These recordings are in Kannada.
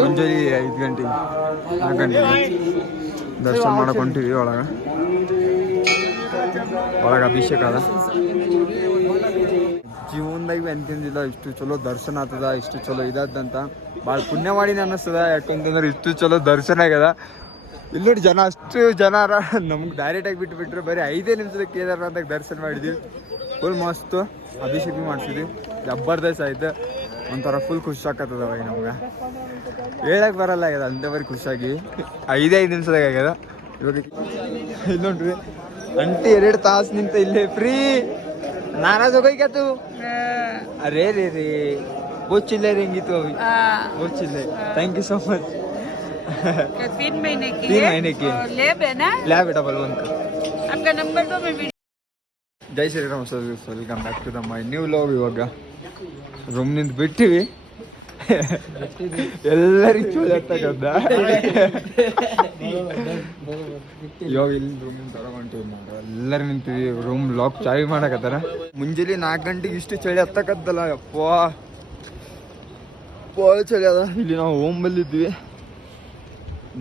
ಮುಂಜಾನೆ ಐದು ಗಂಟೆಗೆ ನಾಲ್ಕು ಗಂಟೆ ದರ್ಶನ ಮಾಡಕ್ಕೆ ಹೊಂಟಿವಿ ಒಳಗೆ. ಒಳಗೆ ಅಭಿಷೇಕ ಅದ. ಜೀವನದಾಗ ಎಂತಿಂದಿಲ್ಲ, ಇಷ್ಟು ಚಲೋ ದರ್ಶನ ಆಗ್ತದ, ಇಷ್ಟು ಚಲೋ ಇದಾದಂತ. ಭಾಳ ಪುಣ್ಯ ಮಾಡಿನ ಅನ್ನಿಸ್ತದ, ಯಾಕಂತಂದ್ರೆ ಇಷ್ಟು ಚಲೋ ದರ್ಶನ ಆಗ್ಯದ. ಇಲ್ಲಿ ನೋಡಿ ಜನ, ಅಷ್ಟು ಜನ ನಮ್ಗೆ ಡೈರೆಕ್ಟಾಗಿ ಬಿಟ್ಟು ಬಿಟ್ರು ಬರೀ ಐದೇ ನಿಮಿಷದ ಕೇದಾರನಾಥಾಗ ದರ್ಶನ ಮಾಡಿದ್ವಿ. ಫುಲ್ ಮಸ್ತು ಅಭಿಷೇಕ ಮಾಡಿಸಿದ್ವಿ. ಜಬರ್ದಸ್ತ್ ಒಂಥರ ಫುಲ್ ಖುಷಿ ಆಕತ್ತದ ಅವಾಗ ನಮ್ಗೆ ಹೇಳಕ್ ಬರಲ್ಲ ಆಗ್ಯದ ಅಂತ ಬರೀ ಖುಷಿಯಾಗಿ ಐದೇ ಐದು ನಿಮಿಷದಾಗ ಆಗ್ಯದ ಇವಾಗ ಇಲ್ಲಿ ನೋಡ್ರಿ ಅಂಟಿ ಎರಡು ತಾಸು ನಿಂತ ಇಲ್ಲೇ ಫ್ರೀ ನಾರಾಜ್ ಹೋಗೈಕ ತೂ ಅರೇ ರೇ ರೇ बहुत चिल्ले रहेंगी तो अभी हाँ, बहुत चिल्ले थैंक यू सो मच क्या तीन महीने की तीन है? महीने की है। और लेब है ना ಲ್ಯಾಬ್ ಡಬಲ್ ಒನ್ आपका नंबर दो मैं video Jai Shriram sir welcome back to the my new love ಇವಾಗ ರೂಮ್ನಿಂದ ಬಿಟ್ಟಿವಿ. ಎಲ್ಲರಿಗೂ ಚೂಳಿ ಹತ್ತಕದ್ದ ಇವಾಗ ಇಲ್ಲಿ ರೂಮ್ ತಗೊಂಡಿವಿ ಎಲ್ಲರೂ ನಿಂತೀವಿ. ರೂಮ್ ಲಾಕ್ ಚಾವಿ ಮಾಡಕತ್ತಾರ. ಮುಂಜಾನೆ ನಾಲ್ಕು ಗಂಟೆಗೆ ಇಷ್ಟು ಚಳಿ ಹತ್ತಕದ್ದಲ್ಲ ಯಪ್ಪ. ಭಾಳ ಚಳಿ ಅದ. ಇಲ್ಲಿ ನಾವು ಹೋಮ್ ಬಂದಿದ್ವಿ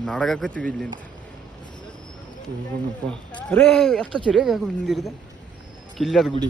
ನಡಗಕತ್ತೀವಿ ಹೋಗೋಣಪ್ಪ. ಅರೇ ಎತ್ತ ಚರಿ ಯಾಕೆ ಬಂದಿರಿದೆ ಕಿಲ್ಲದ ಗುಡಿ.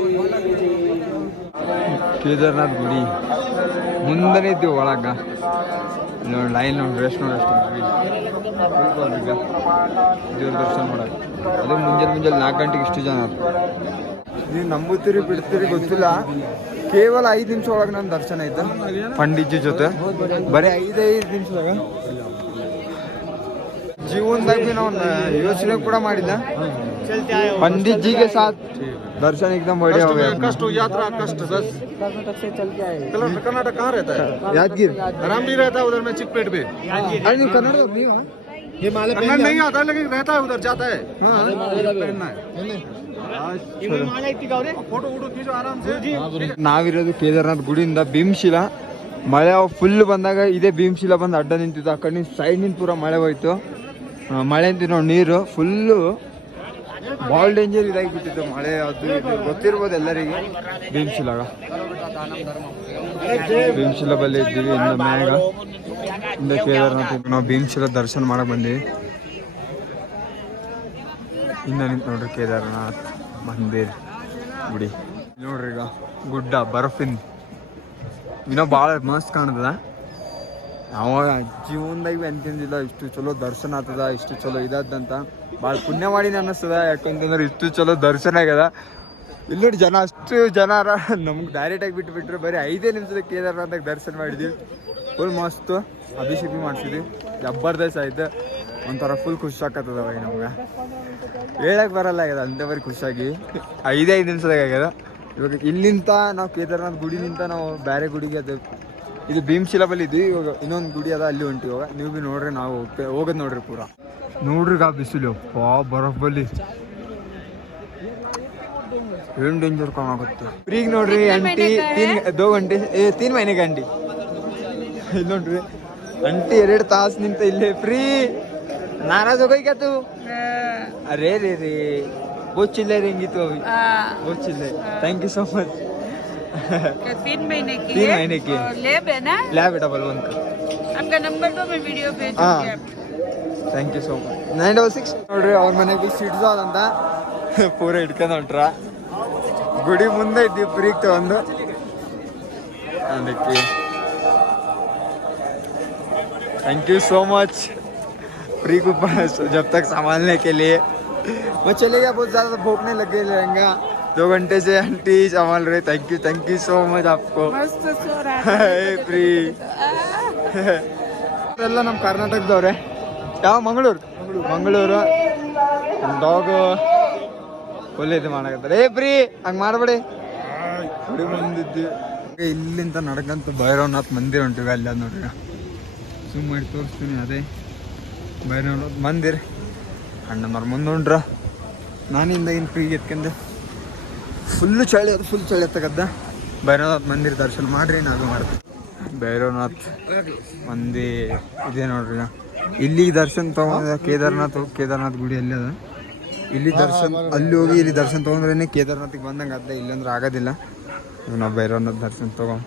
ಕೇದಾರ್ನಾಥ್ ಗುಡಿ. ಮುಂದೆನೇ ಇದ್ದೀವಿ ಒಳಗ. ನೋಡಿ ಲೈನ್ ನೋಡಿ ರೆಸ್ಟ್ ನೋಡಿ ಎಷ್ಟು ಈಗ ದೇವ್ರ ದರ್ಶನ ಮಾಡಕ್ಕೆ ಅದೇ ಮುಂಜಾನೆ ಮುಂಜಾನೆ ನಾಲ್ಕು ಗಂಟೆಗೆ ಇಷ್ಟು ಜನ ಅದು. ನೀವು ನಂಬುತ್ತೀರಿ ಬಿಡ್ತೀರಿ ಗೊತ್ತಿಲ್ಲ. ಕೇವಲ ಐದು ನಿಮಿಷ ಒಳಗೆ ನನ್ನ ದರ್ಶನ ಆಯ್ತು ಪಂಡಿತ್ಜಿ ಜೊತೆ. ಬರೀ ಐದೈದು ನಿಮಿಷದಾಗ. ಜೀವನದಾಗ ಭೀ ನಾವು ಯೋಚನೆ ಕೂಡ ಮಾಡಿಲ್ಲ पंडित जी के साथ दर्शन एकदम बढ़िया हो गया अपना। कष्ट यात्रा कष्ट बस कल- कर्नाटक कहाँ रहता है यादगिर आराम नहीं रहता है उधर में चिकपेट पे अरे नहीं कन्नड़ तो नहीं हो? कन्नड़ नहीं आता लेकिन रहता है उधर जाता है हाँ पहनना है फोटो वोटो खींचो आराम से ನಾವಿರೋದು ಕೇದಾರ್ನಾಥ್ ಗುಡಿಯಿಂದ ಭೀಮ್ಶಿಲ ಮಳೆ ಫುಲ್ ಬಂದಾಗ ಇದೇ ಭೀಮ್ಶಿಲ ಬಂದು ಅಡ್ಡ ನಿಂತಿತ್ತು ಆ ಕಡೆ ಸೈಡ್ ನಿಂತ ಪೂರ ಮಳೆ ಹೋಯ್ತು ಆ, ಮಳೆ ತಿನ್ನೋ ನೀರು ಫುಲ್ಲು ಭಾಳ ಡೇಂಜರ್ ಇದಾಗಿಬಿಟ್ಟಿತ್ತು. ಮಳೆ ಅದು ಇದು ಗೊತ್ತಿರ್ಬೋದು ಎಲ್ಲರಿಗೆ. ಭೀಮ್ಶಿಲಾಗ. ಭೀಮ್ಶಿಲ ಬಲ್ಲಿ ಇದ್ದೀವಿ ಇಂದ ಮ್ಯಾಗ ಇಂದ ಕೇದಾರನಾಥ ನಾವು ಭೀಮ್ಶಿಲ ದರ್ಶನ ಮಾಡಕ್ ಬಂದೀವಿ. ಇನ್ನ ನಿಂತು ನೋಡ್ರಿ ಕೇದಾರನಾಥ್ ಮಂದಿರ್ ಗುಡಿ. ನೋಡ್ರಿ ಈಗ ಗುಡ್ಡ, ಬರ್ಫಿನ್. ಇನ್ನೂ ಭಾಳ ಮಸ್ತ್ ಕಾಣ್ತದ ಅವಾಗ ಜೀವನದಾಗ ಎಂತಿಂದಿಲ್ಲ ಇಷ್ಟು ಚಲೋ ದರ್ಶನ ಆತದ ಇಷ್ಟು ಚಲೋ ಇದಾದಂತ. ಭಾಳ ಪುಣ್ಯ ಮಾಡಿನ ಅನ್ನಿಸ್ತದ, ಯಾಕಂತಂದ್ರೆ ಇಷ್ಟು ಚಲೋ ದರ್ಶನ ಆಗ್ಯದ. ಇಲ್ಲಿ ಜನ, ಅಷ್ಟು ಜನ ನಮ್ಗೆ ಡೈರೆಕ್ಟಾಗಿ ಬಿಟ್ಟು ಬಿಟ್ಟರು ಬರೀ ಐದೇ ನಿಮಿಷದ ಕೇದಾರ್ನಾಥಾಗ ದರ್ಶನ ಮಾಡಿದ್ವಿ. ಫುಲ್ ಮಸ್ತು, ಅಭಿಷೇಕ ಮಾಡಿಸಿದ್ವಿ. ಜಬರ್ದಸ್ತ್ ಆಯ್ತು. ಒಂಥರ ಫುಲ್ ಖುಷಿ ಆಕತ್ತದ ಅವಾಗ ನಮ್ಗೆ. ಹೇಳಕ್ಕೆ ಬರಲ್ಲ ಆಗ್ಯದ, ಅಂತ ಬರೀ ಖುಷಿಯಾಗಿ. ಐದೇ ಐದು ನಿಮಿಷದಾಗ ಆಗ್ಯದ. ಇವಾಗ ಇಲ್ಲಿಂದ ನಾವು ಕೇದಾರ್ನಾಥ್ ಗುಡಿ ನಿಂತ ನಾವು ಬೇರೆ ಗುಡಿಗೆ ಅದು ಇದು ಭೀಮಶಿಲಾ ಬಲ್ಲಿ ಇದ್ವಿ ಇವಾಗ ಇನ್ನೊಂದು ಗುಡಿ ಅದ ಅಲ್ಲಿ ಹೊಂಟಿ ಇವಾಗ ನೀವು ಭೀ ನೋಡ್ರಿ ನಾವು ಹೋಗೋದು ನೋಡ್ರಿ ಪೂರಾ. ನೋಡ್ರಿ ಗಾ ಬಿಸಿಲು. ಪಾ ಬರಫ್ ಬಲ್ಲಿ. ಏನ್ ಡೇಂಜರ್ ಕಾಣಾಗುತ್ತೆ ಈಗ ನೋಡ್ರಿ ಅಂಟಿ ತೀನ್ ದೋ ಗಂಟೆ ಏ ತೀನ್ ಮೈನೆ ಗಂಟಿ ಇಲ್ಲಿ ನೋಡ್ರಿ ಅಂಟಿ ಎರಡು ತಾಸು ನಿಂತ ಇಲ್ಲೇ ಫ್ರೀ. ನಾರಾಜ್ ಹೋಗೋಯ್ಕತ್ತು ಅರೇ ರೇ ರೇ ಬೋಚಿಲ್ಲ ಹಿಂಗಿತ್ತು ಅವಿ. ಬೋಚಿಲ್ಲ ಥ್ಯಾಂಕ್ ಯು ಸೋ ಮಚ್ तीन महीने की तीन है? महीने की है। और लेब है ना ಲ್ಯಾಬ್ ಡಬಲ್ ಒನ್ आपका नंबर दो मैं वीडियो भेज हाँ। दूंगी आपको thank you so much nine double six ನೋಡ್ರಿ ಅವ್ರ ಮನೆಗೆ ಸಿಡ್ಸ್ ಅದಂತ ಪೂರ ಹಿಡ್ಕೊಂಡು ಹೊಂಟ್ರ ಗುಡಿ ಮುಂದೆ ಇದ್ದೀವಿ ಫ್ರೀಗ್ ತಗೊಂಡು ಅದಕ್ಕೆ thank you so much free को जब तक संभालने के लिए मैं चले गया बहुत ज़्यादा भोंकने लगे लहंगा दो घंटे से आंटी संभाल रहे thank you thank you so much आपको मस्त सो रहा ಫ್ರೀ ಎಲ್ಲ ನಮ್ಮ ಕರ್ನಾಟಕದವ್ರೆ ಯಾವ ಮಂಗಳೂರು ಮಂಗಳೂರು ಡಾಗ್ ಫುಲ್ ಇದು ಮಾಡಕತ್ತಾರೆ ಏ ಫ್ರೀ ಹಂಗೆ ಮಾಡಬೇಡಿ ಗುಡಿ ಮುಂದಿದ್ವಿ ಇಲ್ಲಿಂದ ನಡ್ಕಂತ ಭೈರವನಾಥ್ ಮಂದಿರ ಹೊಂಟಿವಿ ಅಲ್ಲಿ ಅದ್ ನೋಡ್ರಿ ಜೂಮ್ ಮಾಡಿ ತೋರಿಸ್ತೀನಿ ಅದೇ ಭೈರವನಾಥ್ ಮಂದಿರ್ ಅಣ್ಣ ಮರ ಮುಂದುಂಡ್ರ ನಾನಿಂದ ಏನು ಫ್ರೀಗೆ ಎತ್ಕೊಂಡು ಫುಲ್ಲು ಚಳಿ ಅದು ಫುಲ್ ಚಳಿ ಎತ್ತಗದ್ದ ಭೈರವನಾಥ್ ಮಂದಿರ ದರ್ಶನ ಮಾಡ್ರಿ ನಾನು ಮಾಡ್ತೀನಿ ಭೈರವನಾಥ್ ಮಂದಿ ಇದೆ ನೋಡ್ರಿ ಇಲ್ಲಿ ದರ್ಶನ ತಗೊಂಡ ಕೇದಾರ್ನಾಥ್ ಕೇದಾರನಾಥ್ ಗುಡಿ ಅಲ್ಲಿ ಅದ. ಇಲ್ಲಿ ದರ್ಶನ ಅಲ್ಲಿ ಹೋಗಿ ಇಲ್ಲಿ ದರ್ಶನ ತೊಗೊಂಡ್ರೇನೆ ಕೇದಾರ್ನಾಥಿಗೆ ಬಂದಂಗೆ ಅದ ಇಲ್ಲಂದ್ರೆ ಆಗೋದಿಲ್ಲ. ನಾವು ಭೈರವನಾಥ್ ದರ್ಶನ ತೊಗೊಂಡು